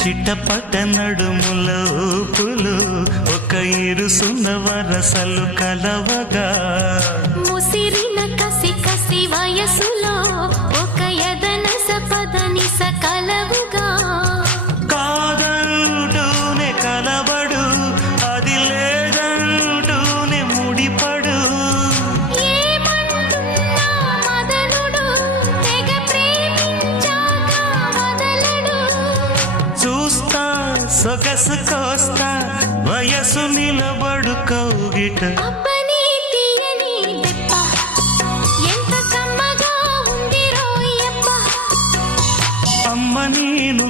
చిట్టపట నడుముల ఊపులు ఒక ఇరుసున్న వరసలు కలవగా ముసిరిన కసి కసి వయసులో ఒక యదన సపదని సకలవుగా కాదంటూనే కలబడు అది లేదంటూనే ముడిపడు ఏమంటున్నా మదనుడు తెగ ప్రేమించాక వదలడు చూస్తా సొగసు కోస్తా వయసు నిలబడు కౌగిట అబ్బని తీయని దెప్ప ఎంత కమ్మగా ఉంది రోయప్ప అమ్మ నేను